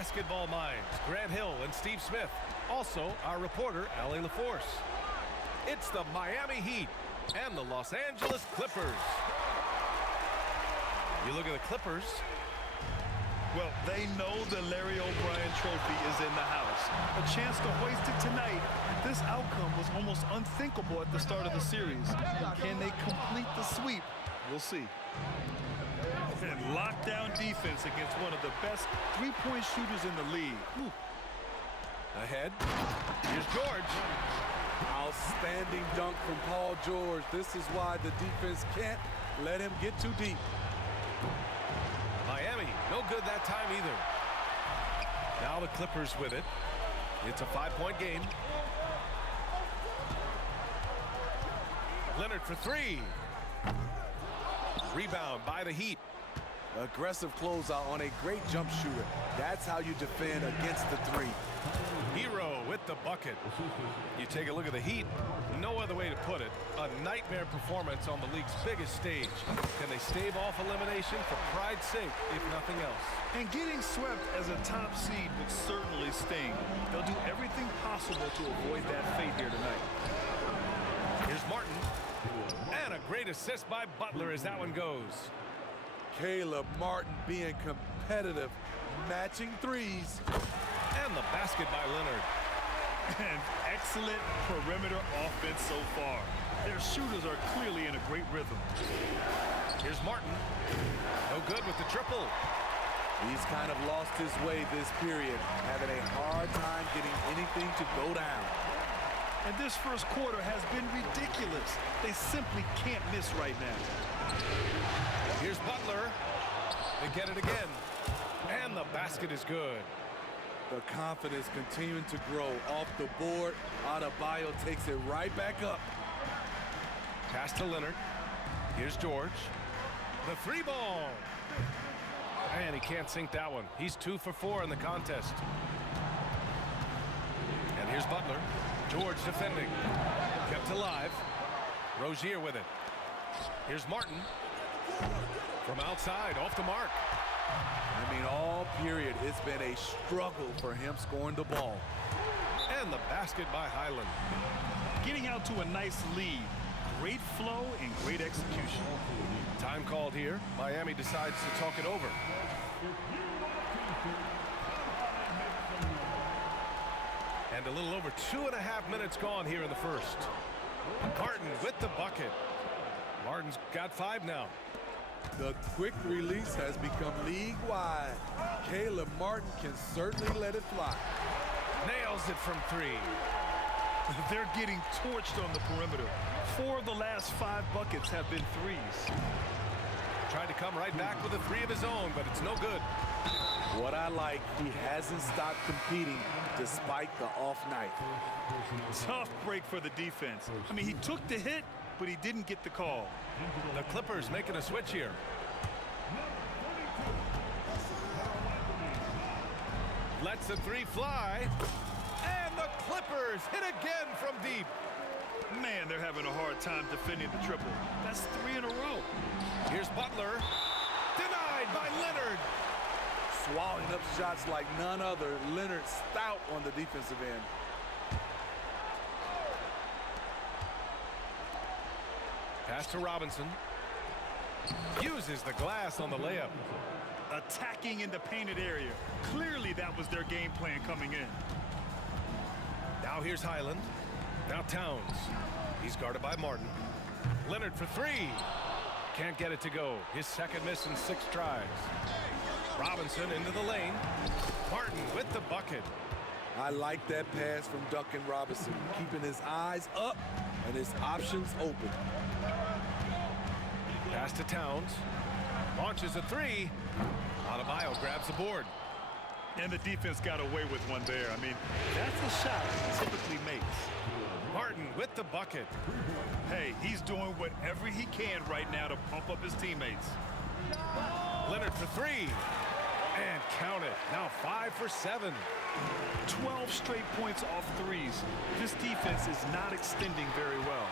basketball minds, Grant Hill and Steve Smith. Also, our reporter, Allie LaForce. It's the Miami Heat and the Los Angeles Clippers. You look at the Clippers. Well, they know the Larry O'Brien trophy is in the house. A chance to hoist it tonight. This outcome was almost unthinkable at the start of the series. Can they complete the sweep? We'll see. And lockdown defense against one of the best three-point shooters in the league. Ooh. Ahead. Here's George. Outstanding dunk from Paul George. This is why the defense can't let him get too deep. Miami, no good that time either. Now the Clippers with it. It's a 5-point game. Leonard for three. Rebound by the Heat. Aggressive closeout on a great jump shooter. That's how you defend against the three. Hero with the bucket. You take a look at the Heat, no other way to put it. A nightmare performance on the league's biggest stage. Can they stave off elimination for pride's sake, if nothing else? And getting swept as a top seed would certainly sting. They'll do everything possible to avoid that fate here tonight. Here's Martin. And a great assist by Butler as that one goes. Caleb Martin being competitive, matching threes. And the basket by Leonard. And excellent perimeter offense so far. Their shooters are clearly in a great rhythm. Here's Martin. No good with the triple. He's kind of lost his way this period, having a hard time getting anything to go down. And this first quarter has been ridiculous. They simply can't miss right now. Here's Butler. They get it again. And the basket is good. The confidence continuing to grow off the board. Adebayo takes it right back up. Pass to Leonard. Here's George. The three ball. And he can't sink that one. He's 2 for 4 in the contest. And here's Butler. George defending. Kept alive. Rozier with it. Here's Martin. From outside, off the mark. I mean, all period, it's been a struggle for him scoring the ball. And the basket by Highland. Getting out to a nice lead. Great flow and great execution. Time called here. Miami decides to talk it over. And a little over 2.5 minutes gone here in the first. Martin with the bucket. Martin's got 5 now. The quick release has become league-wide. Caleb Martin can certainly let it fly. Nails it from 3. They're getting torched on the perimeter. 4 of the last 5 buckets have been threes. Tried to come right back with a 3 of his own, but it's no good. What I like, he hasn't stopped competing despite the off night. Tough break for the defense. I mean, he took the hit, but he didn't get the call. The Clippers making a switch here. Lets the 3 fly. And the Clippers hit again from deep. Man, they're having a hard time defending the triple. That's 3 in a row. Here's Butler. Denied by Leonard. Swallowing up shots like none other. Leonard stout on the defensive end. Pass to Robinson. Uses the glass on the layup. Attacking in the painted area. Clearly that was their game plan coming in. Now here's Highland. Now Towns. He's guarded by Martin. Leonard for 3. Can't get it to go. His second miss in 6 tries. Robinson into the lane. Martin with the bucket. I like that pass from Duncan Robinson, keeping his eyes up and his options open. Pass to Towns. Launches a 3. Adebayo grabs the board. And the defense got away with one there. I mean, that's a shot he typically makes. Martin with the bucket. Hey, he's doing whatever he can right now to pump up his teammates. Leonard for 3. And count it. Now 5 for 7. 12 straight points off threes. This defense is not extending very well.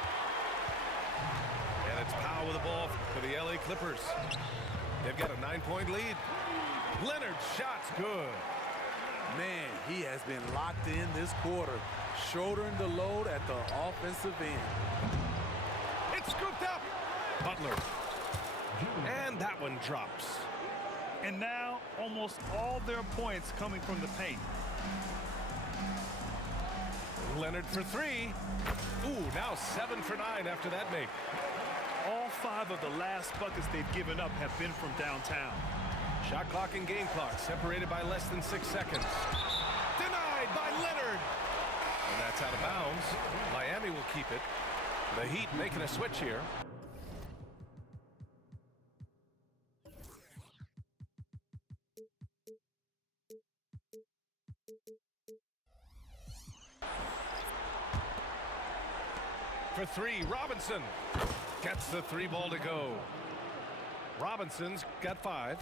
And it's Powell with the ball for the LA Clippers. They've got a 9-point lead. Leonard's shot's good. He has been locked in this quarter, shouldering the load at the offensive end. It's scooped up. Butler. And that one drops. And now almost all their points coming from the paint. Leonard for three. Ooh, now 7 for 9 after that make. All 5 of the last buckets they've given up have been from downtown. Shot clock and game clock separated by less than 6 seconds. Denied by Leonard. And that's out of bounds. Miami will keep it. The Heat making a switch here. For three, Robinson gets the 3 ball to go. Robinson's got 5.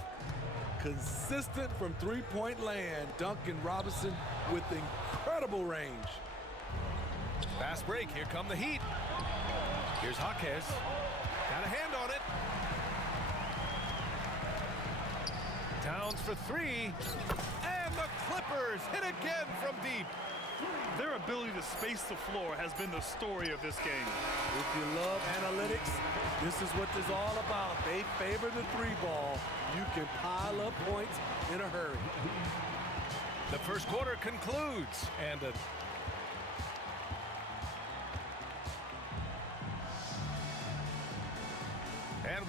Consistent from three-point land, Duncan Robinson with incredible range. Fast break, here come the Heat. Here's Jaquez, got a hand on it. Towns for 3, and the Clippers hit again from deep. Their ability to space the floor has been the story of this game. If you love analytics, this is what this is all about. They favor the 3 ball. You can pile up points in a hurry. The first quarter concludes, and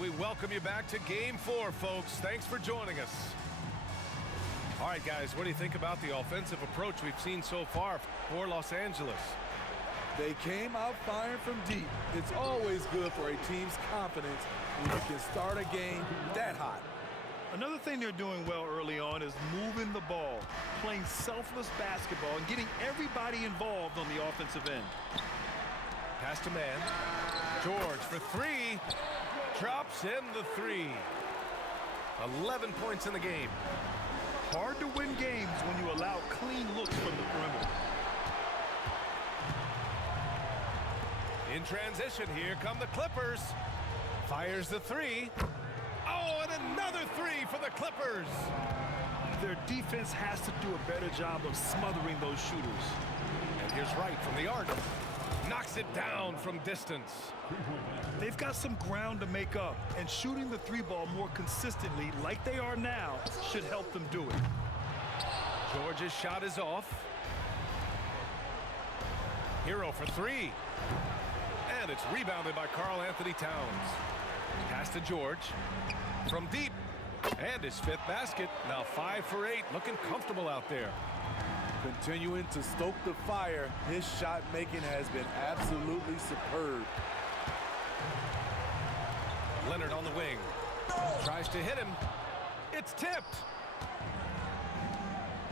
we welcome you back to Game 4, folks. Thanks for joining us. All right, guys, what do you think about the offensive approach we've seen so far for Los Angeles? They came out firing from deep. It's always good for a team's confidence when you can start a game that hot. Another thing they're doing well early on is moving the ball, playing selfless basketball, and getting everybody involved on the offensive end. Pass to man. George for 3. Drops in the 3. 11 points in the game. Hard to win games when you allow clean looks from the perimeter. In transition, here come the Clippers. Fires the 3. Oh, and another 3 for the Clippers. Their defense has to do a better job of smothering those shooters. And here's Wright from the arc. Knocks it down from distance. They've got some ground to make up, and shooting the 3 ball more consistently, like they are now, should help them do it. George's shot is off. Hero for 3. And it's rebounded by Karl Anthony Towns. Pass to George. From deep. And his 5th basket. Now 5 for 8. Looking comfortable out there. Continuing to stoke the fire, his shot making has been absolutely superb. Leonard on the wing. Tries to hit him. It's tipped.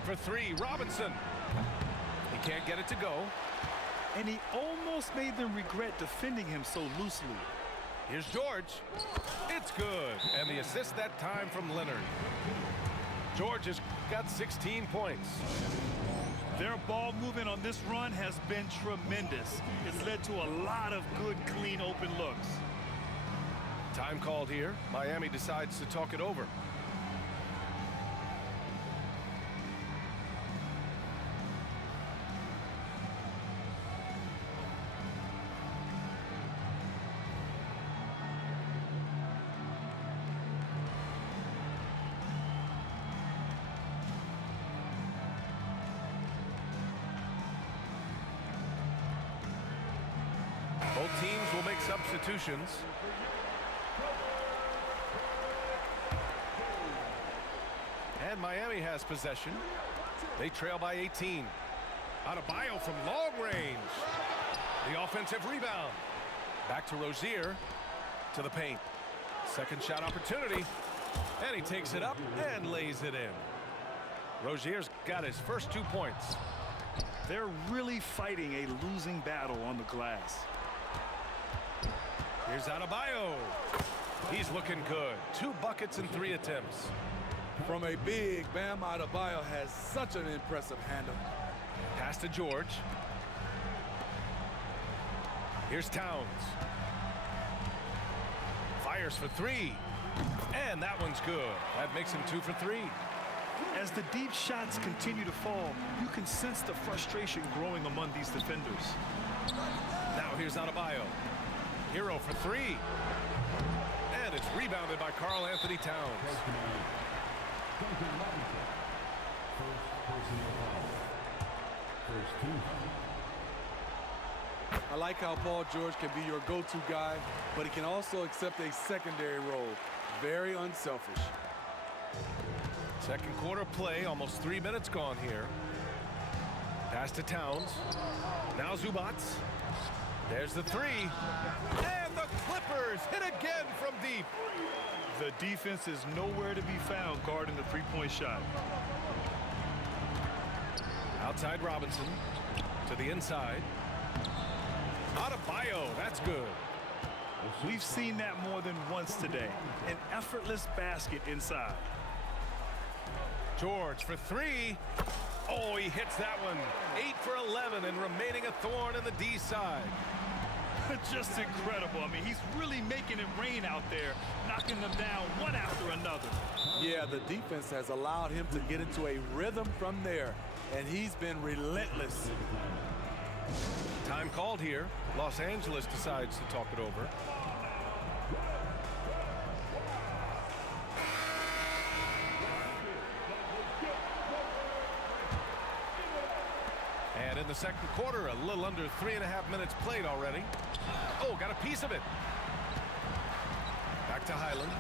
For 3, Robinson. He can't get it to go. And he almost made them regret defending him so loosely. Here's George. It's good. And the assist that time from Leonard. George has got 16 points. Their ball movement on this run has been tremendous. It's led to a lot of good, clean, open looks. Time called here. Miami decides to talk it over. Both teams will make substitutions. And Miami has possession. They trail by 18. Adebayo from long range. The offensive rebound. Back to Rozier. To the paint. Second shot opportunity. And he takes it up and lays it in. Rozier's got his first 2 points. They're really fighting a losing battle on the glass. Here's Adebayo. He's looking good. 2 buckets in 3 attempts. From a big, Bam Adebayo has such an impressive handle. Pass to George. Here's Towns. Fires for 3. And that one's good. That makes him 2 for 3. As the deep shots continue to fall, you can sense the frustration growing among these defenders. Now here's Adebayo. Hero for three. And it's rebounded by Karl Anthony Towns. I like how Paul George can be your go-to guy, but he can also accept a secondary role. Very unselfish. Second quarter play, almost 3 minutes gone here. Pass to Towns. Now Zubac. There's the three. And the Clippers hit again from deep. The defense is nowhere to be found guarding the three-point shot. Outside Robinson. To the inside. Adebayo, that's good. We've seen that more than once today. An effortless basket inside. George for three. Oh, he hits that one. 8 for 11 and remaining a thorn in the D side. Just incredible. I mean, he's really making it rain out there, knocking them down one after another. Yeah, the defense has allowed him to get into a rhythm from there, and he's been relentless. Time called here. Los Angeles decides to talk it over. And in the second quarter, a little under 3.5 minutes played already. Oh, got a piece of it. Back to Highland.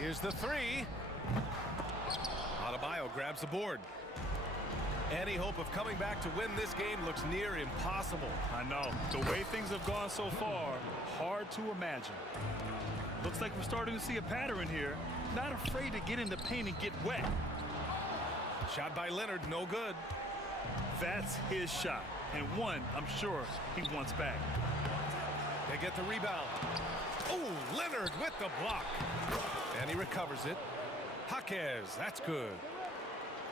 Here's the three. Adebayo grabs the board. Any hope of coming back to win this game looks near impossible. I know. The way things have gone so far, hard to imagine. Looks like we're starting to see a pattern here. Not afraid to get in the paint and get wet. Shot by Leonard, no good. That's his shot, and one I'm sure he wants back. They get the rebound. Oh, Leonard with the block. And he recovers it. Jaquez, that's good.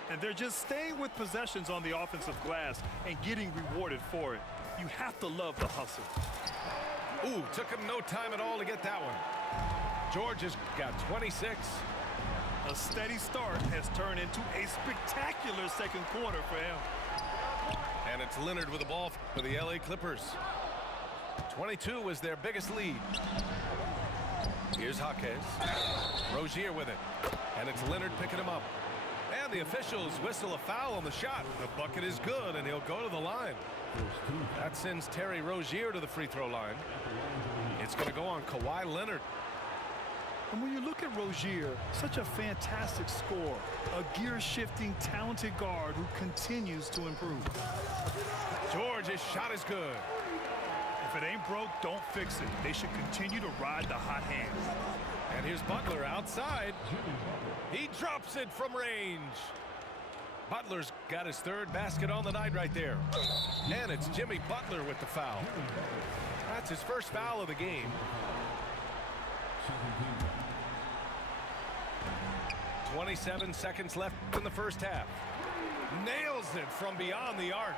And they're just staying with possessions on the offensive glass and getting rewarded for it. You have to love the hustle. Ooh, took him no time at all to get that one. George has got 26. A steady start has turned into a spectacular second quarter for him. And it's Leonard with the ball for the LA Clippers. 22 was their biggest lead. Here's Jaquez. Rozier with it. And it's Leonard picking him up. And the officials whistle a foul on the shot. The bucket is good, and he'll go to the line. That sends Terry Rozier to the free throw line. It's going to go on Kawhi Leonard. And when you look at Rozier, such a fantastic scorer, a gear-shifting, talented guard who continues to improve. George's shot is good. If it ain't broke, don't fix it. They should continue to ride the hot hand. And here's Butler outside. He drops it from range. Butler's got his third basket on the night right there. And it's Jimmy Butler with the foul. That's his first foul of the game. 27 seconds left in the first half. Nails it from beyond the arc.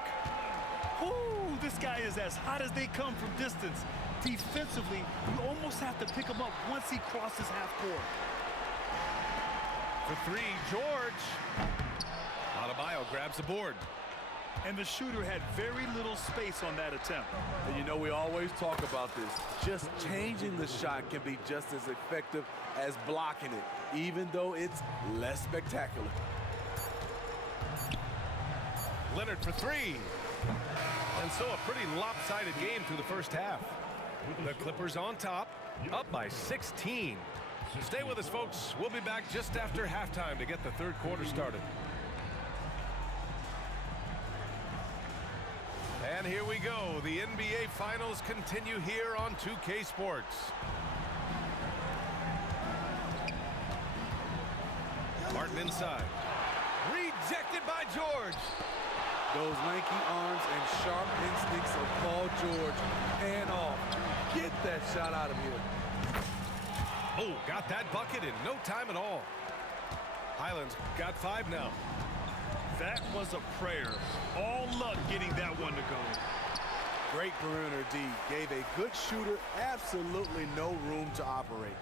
Ooh, this guy is as hot as they come from distance. Defensively, you almost have to pick him up once he crosses half court. For three, George. Adebayo grabs the board. And the shooter had very little space on that attempt. And you know, we always talk about this. Just changing the shot can be just as effective as blocking it, even though it's less spectacular. Leonard for three. And so a pretty lopsided game through the first half. The Clippers on top, up by 16. Stay with us, folks. We'll be back just after halftime to get the third quarter started. And here we go. The NBA Finals continue here on 2K Sports. Martin inside. Rejected by George. Those lanky arms and sharp instincts of Paul George paying off. Get that shot out of here. Oh, got that bucket in no time at all. Highland's got 5 now. That was a prayer. All luck getting that one to go. Great perimeter D. Gave a good shooter absolutely no room to operate.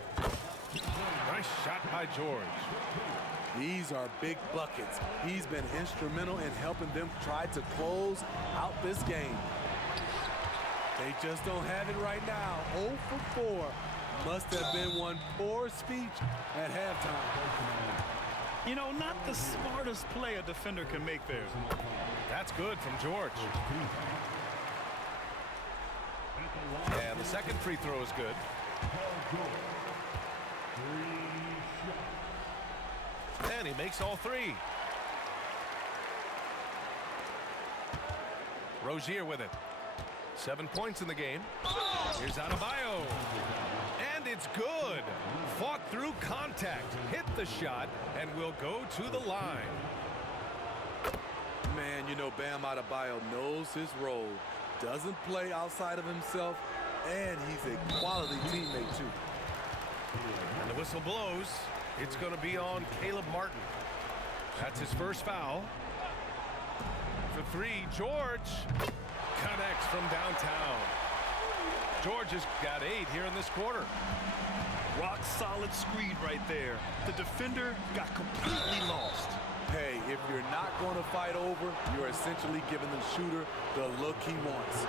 Nice shot by George. These are big buckets. He's been instrumental in helping them try to close out this game. They just don't have it right now. 0 for 4. Must have been one poor speech at halftime. You know, not the smartest play a defender can make there. That's good from George. And the second free throw is good. And he makes all three. Rozier with it. 7 points in the game. Here's Adebayo. And it's good. Fought through contact, hit the shot, and will go to the line. Man, you know, Bam Adebayo knows his role. Doesn't play outside of himself, and he's a quality teammate, too. And the whistle blows. It's going to be on Caleb Martin. That's his first foul. For three, George connects from downtown. George has got 8 here in this quarter. Rock solid screen right there. The defender got completely lost. Hey, if you're not going to fight over, you're essentially giving the shooter the look he wants.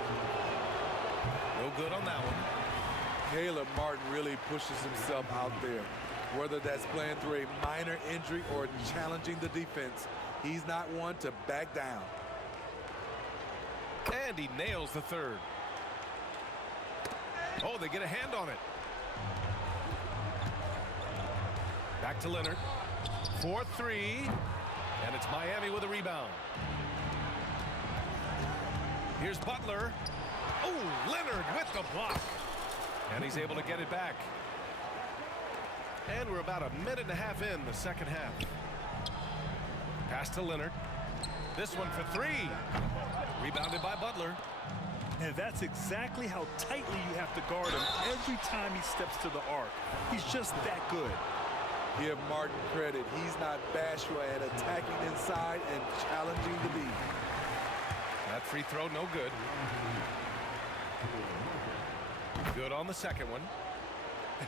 No good on that one. Caleb Martin really pushes himself out there. Whether that's playing through a minor injury or challenging the defense, he's not one to back down. And he nails the third. Oh, they get a hand on it. Back to Leonard. 4-3. And it's Miami with a rebound. Here's Butler. Oh, Leonard with the block. And he's able to get it back. And we're about a minute and a half in the second half. Pass to Leonard. This one for 3. Rebounded by Butler. And that's exactly how tightly you have to guard him every time he steps to the arc. He's just that good. Give Martin credit. He's not bashful at attacking inside and challenging the D. That free throw, no good. Good on the second one.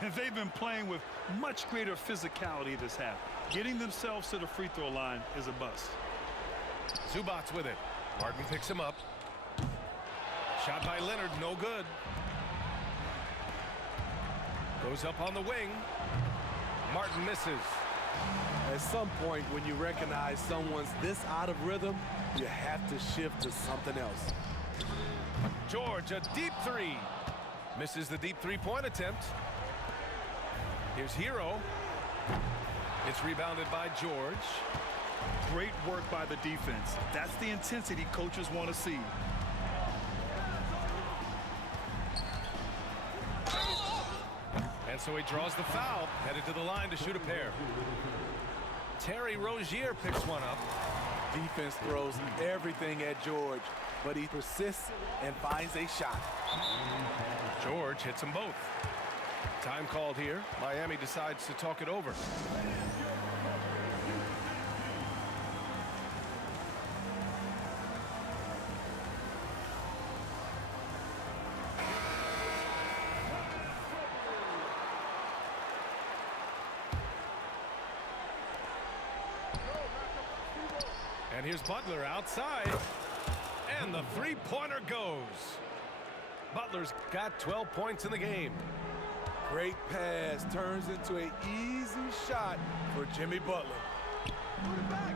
And they've been playing with much greater physicality this half. Getting themselves to the free throw line is a bust. Zubac's with it. Martin picks him up. Shot by Leonard, no good. Goes up on the wing. Martin misses. At some point, when you recognize someone's this out of rhythm, you have to shift to something else. George, a deep 3. Misses the deep 3-point attempt. Here's Hero. It's rebounded by George. Great work by the defense. That's the intensity coaches want to see. And so he draws the foul, headed to the line to shoot a pair. Terry Rozier picks one up. Defense throws everything at George, but he persists and finds a shot. George hits them both. Time called here. Miami decides to talk it over. And here's Butler outside. And the three-pointer goes. Butler's got 12 points in the game. Great pass turns into an easy shot for Jimmy Butler.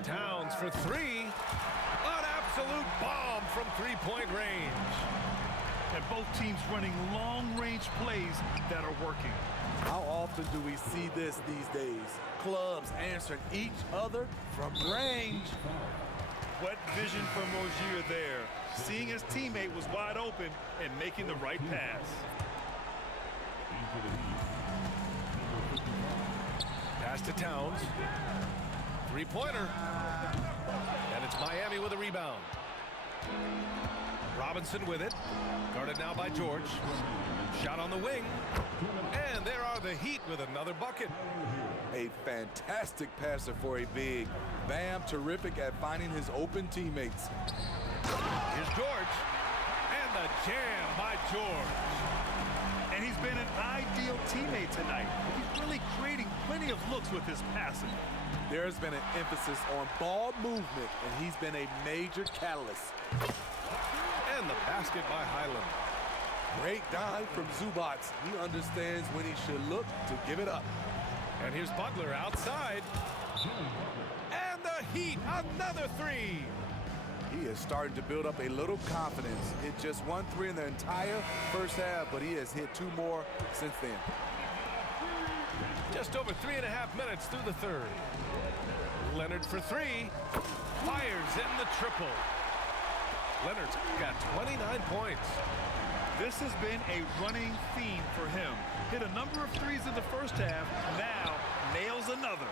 Towns for 3. An absolute bomb from three-point range. And both teams running long-range plays that are working. How often do we see this these days? Clubs answering each other from range. What vision from Rozier there. Seeing his teammate was wide open and making the right pass. Pass to Towns. Three-pointer. And it's Miami with a rebound. Robinson with it. Guarded now by George. Shot on the wing. And there are the Heat with another bucket. A fantastic passer for a big. Bam, terrific at finding his open teammates. Here's George. And the jam by George. And he's been an ideal teammate tonight. He's really creating plenty of looks with his passing. There's been an emphasis on ball movement, and he's been a major catalyst. And the basket by Highland. Great dive from Zubac. He understands when he should look to give it up. And here's Butler outside. And the Heat, another three. He is starting to build up a little confidence. Hit just 1 3 in the entire first half, but he has hit 2 more since then. Just over 3.5 minutes through the third. Leonard for 3. Fires in the triple. Leonard's got 29 points. This has been a running theme for him. Hit a number of threes in the first half, now nails another.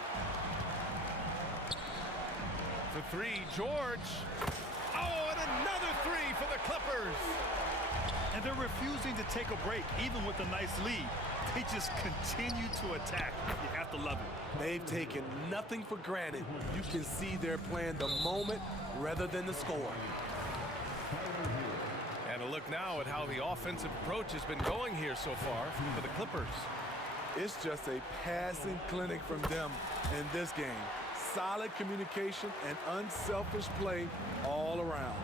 For 3, George. Oh, and another 3 for the Clippers. And they're refusing to take a break, even with a nice lead. They just continue to attack. You have to love it. They've taken nothing for granted. You can see they're playing the moment rather than the score. And a look now at how the offensive approach has been going here so far for the Clippers. It's just a passing clinic from them in this game. Solid communication and unselfish play all around.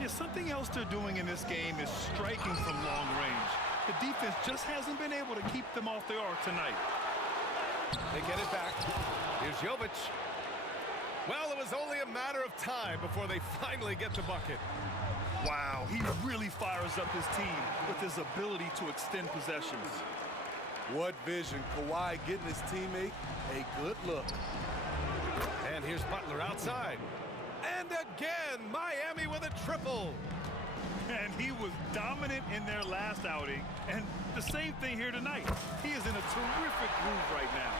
Yeah, something else they're doing in this game is striking from long range. The defense just hasn't been able to keep them off the arc tonight. They get it back. Here's Jovic. Well, it was only a matter of time before they finally get the bucket. Wow, he really fires up his team with his ability to extend possessions. What vision. Kawhi getting his teammate a good look. And here's Butler outside. And again, Miami with a triple. And he was dominant in their last outing. And the same thing here tonight. He is in a terrific groove right now.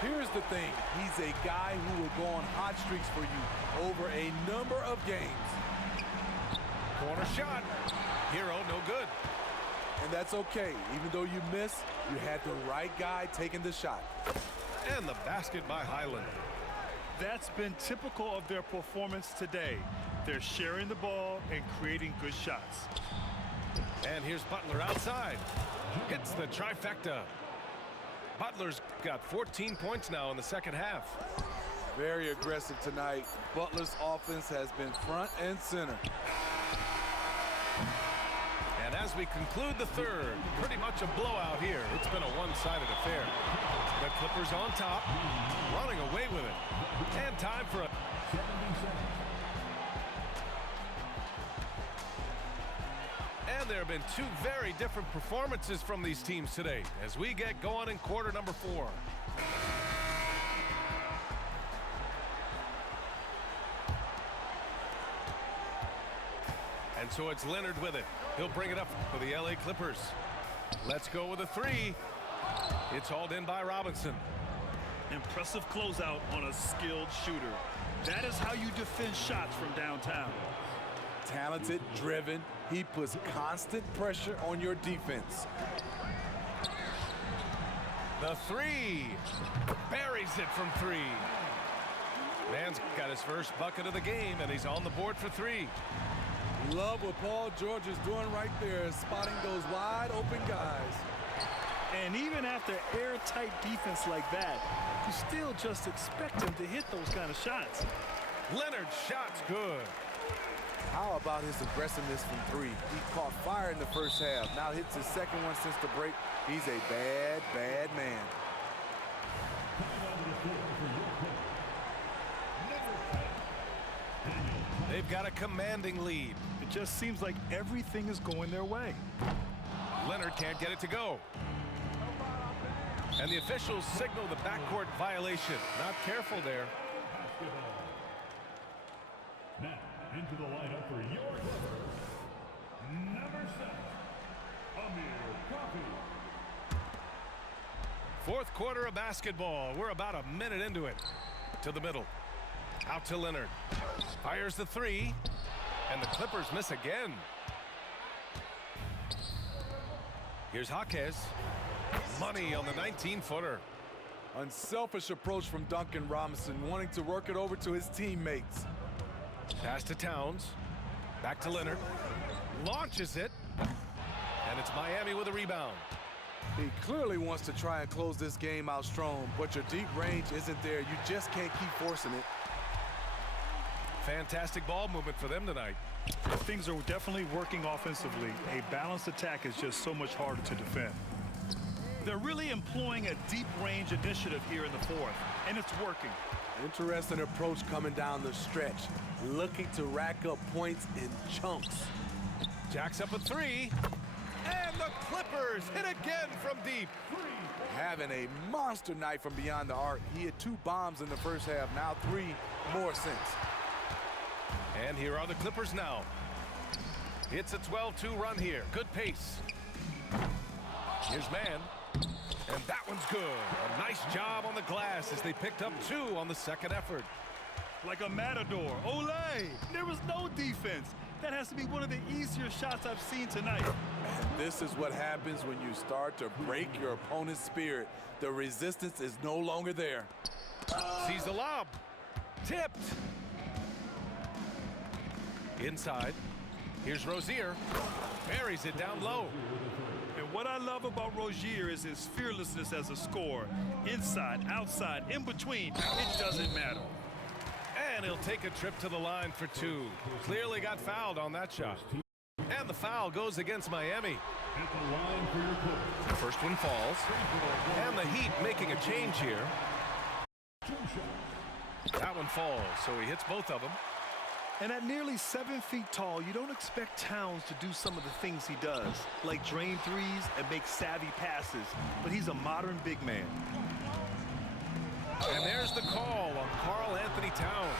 Here's the thing. He's a guy who will go on hot streaks for you over a number of games. Corner shot. Hero, no good. And that's okay. Even though you miss, you had the right guy taking the shot. And the basket by Highland. That's been typical of their performance today. They're sharing the ball and creating good shots. And here's Butler outside. Hits the trifecta. Butler's got 14 points now in the second half. Very aggressive tonight. Butler's offense has been front and center. And as we conclude the third, pretty much a blowout here. It's been a one-sided affair. The Clippers on top, running away with it. And time for a... And there have been 2 very different performances from these teams today as we get going in quarter number 4. And so it's Leonard with it. He'll bring it up for the LA Clippers. Let's go with a 3. It's hauled in by Robinson. Impressive closeout on a skilled shooter. That is how you defend shots from downtown. Talented, driven. He puts constant pressure on your defense. The 3. Buries it from 3. Man's got his first bucket of the game, and he's on the board for 3. Love what Paul George is doing right there, spotting those wide open guys. And even after airtight defense like that, you still just expect him to hit those kind of shots. Leonard's shot's good. How about his aggressiveness from 3? He caught fire in the first half. Now hits his second one since the break. He's a bad, bad man. They've got a commanding lead. It just seems like everything is going their way. Leonard can't get it to go. And the officials signal the backcourt violation. Not careful there. Now, into the lineup for your Clippers, number 7, Amir Coffey. Fourth quarter of basketball. We're about a minute into it. To the middle. Out to Leonard. Fires the 3. And the Clippers miss again. Here's Jaquez. Money on the 19-footer. Unselfish approach from Duncan Robinson, wanting to work it over to his teammates. Pass to Towns. Back to Leonard. Launches it. And it's Miami with a rebound. He clearly wants to try and close this game out strong, but your deep range isn't there. You just can't keep forcing it. Fantastic ball movement for them tonight. Things are definitely working offensively. A balanced attack is just so much harder to defend. They're really employing a deep range initiative here in the fourth, and it's working. Interesting approach coming down the stretch, looking to rack up points in chunks. Jacks up a three, and the Clippers hit again from deep. Having a monster night from beyond the arc. He had 2 bombs in the first half, now 3 more since. And here are the Clippers now. It's a 12-2 run here. Good pace. Here's man. And that one's good. A nice job on the glass as they picked up 2 on the second effort. Like a matador. Olay! There was no defense. That has to be one of the easier shots I've seen tonight. And this is what happens when you start to break your opponent's spirit. The resistance is no longer there. Sees the lob. Tipped. Inside. Here's Rozier. Buries it down low. And what I love about Rozier is his fearlessness as a scorer. Inside, outside, in between, it doesn't matter. And he'll take a trip to the line for 2. Clearly got fouled on that shot. And the foul goes against Miami. At the line for your Clippers. First one falls. And the Heat making a change here. That one falls, so he hits both of them. And at nearly 7 feet tall, you don't expect Towns to do some of the things he does, like drain threes and make savvy passes. But he's a modern big man. And there's the call on Karl Anthony Towns.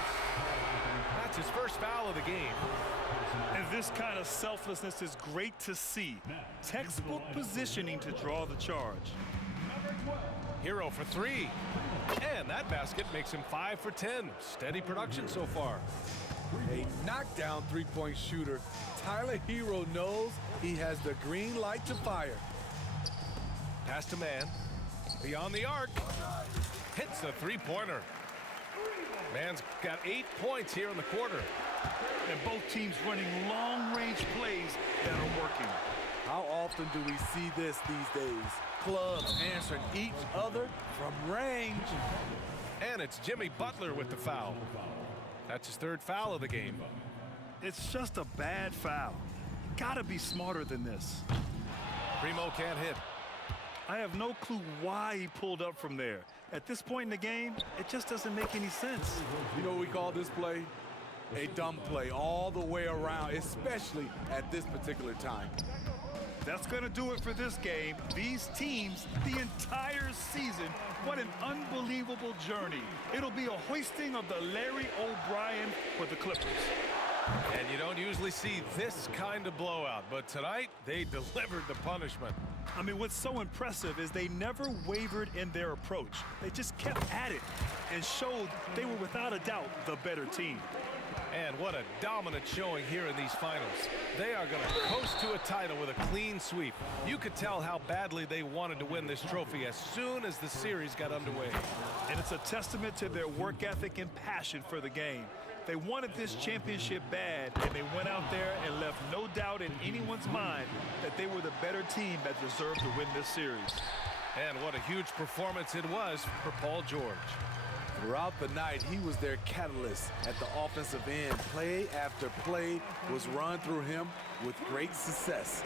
That's his first foul of the game. And this kind of selflessness is great to see. Textbook positioning to draw the charge. Hero for 3. And that basket makes him 5 for 10. Steady production so far. A knockdown three-point shooter. Tyler Hero knows he has the green light to fire. Pass to man. Beyond the arc. Hits the three-pointer. Man's got 8 points here in the quarter. And both teams running long-range plays that are working. How often do we see this these days? Clubs answering each other from range. And it's Jimmy Butler with the foul. That's his 3rd foul of the game. It's just a bad foul. Gotta be smarter than this. Primo can't hit. I have no clue why he pulled up from there. At this point in the game, it just doesn't make any sense. You know what we call this play? A dumb play all the way around, especially at this particular time. That's going to do it for this game. These teams, the entire season, what an unbelievable journey. It'll be a hoisting of the Larry O'Brien for the Clippers. And you don't usually see this kind of blowout, but tonight they delivered the punishment. I mean, what's so impressive is they never wavered in their approach. They just kept at it and showed they were without a doubt the better team. And what a dominant showing here in these finals. They are going to coast to a title with a clean sweep. You could tell how badly they wanted to win this trophy as soon as the series got underway. And it's a testament to their work ethic and passion for the game. They wanted this championship bad, and they went out there and left no doubt in anyone's mind that they were the better team that deserved to win this series. And what a huge performance it was for Paul George. Throughout the night, he was their catalyst at the offensive end. Play after play was run through him with great success.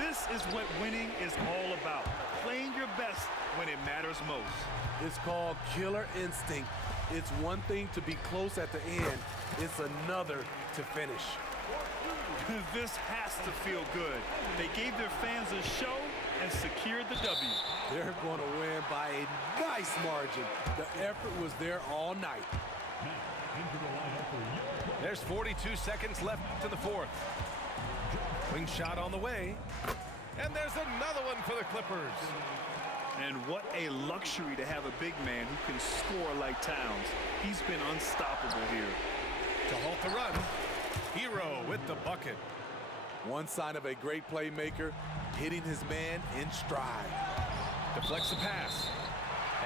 This is what winning is all about. Playing your best when it matters most. It's called killer instinct. It's one thing to be close at the end. It's another to finish. This has to feel good. They gave their fans a show and secured the W. They're going to win by a nice margin. The effort was there all night. There's 42 seconds left to the fourth. Wing shot on the way. And there's another one for the Clippers. And what a luxury to have a big man who can score like Towns. He's been unstoppable here. To halt the run, Hero with the bucket. One sign of a great playmaker, hitting his man in stride. Deflects the pass.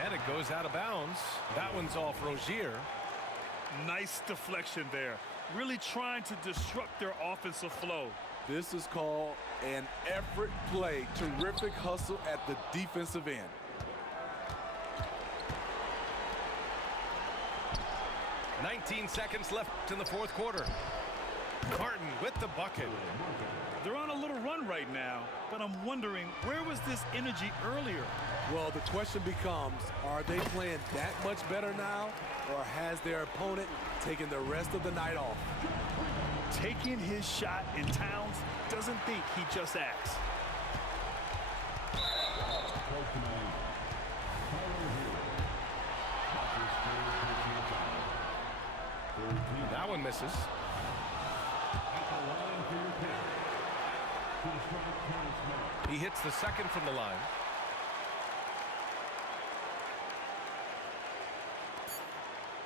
And it goes out of bounds. That one's off Rozier. Nice deflection there. Really trying to disrupt their offensive flow. This is called an effort play. Terrific hustle at the defensive end. "19 seconds left in the fourth quarter. Martin with the bucket. They're on a little run right now, but I'm wondering, where was this energy earlier? Well, the question becomes, are they playing that much better now, or has their opponent taken the rest of the night off? Taking his shot, and Towns doesn't think he just acts. That one misses. He hits the second from the line.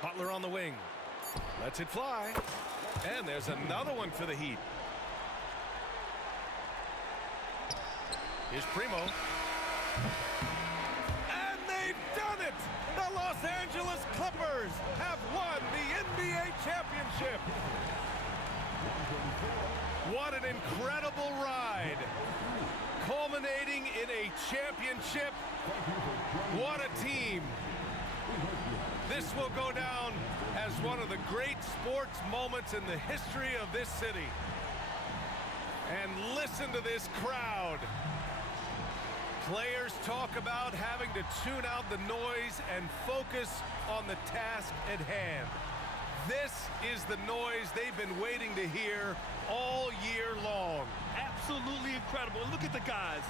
Butler on the wing. Lets it fly. And there's another one for the Heat. Here's Primo. And they've done it! The Los Angeles Clippers have won the NBA championship. What an incredible ride. Culminating in a championship. What a team. This will go down as one of the great sports moments in the history of this city. And listen to this crowd. Players talk about having to tune out the noise and focus on the task at hand. This is the noise they've been waiting to hear all year long. Absolutely incredible. Look at the guys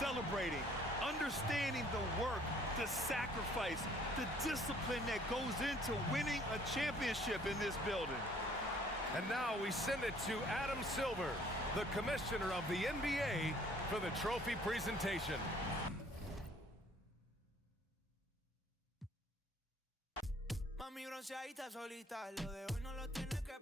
celebrating, understanding the work, the sacrifice, the discipline that goes into winning a championship in this building. And now we send it to Adam Silver, the commissioner of the NBA, for the trophy presentation. Mami bronceadita solita, lo de hoy no lo tiene que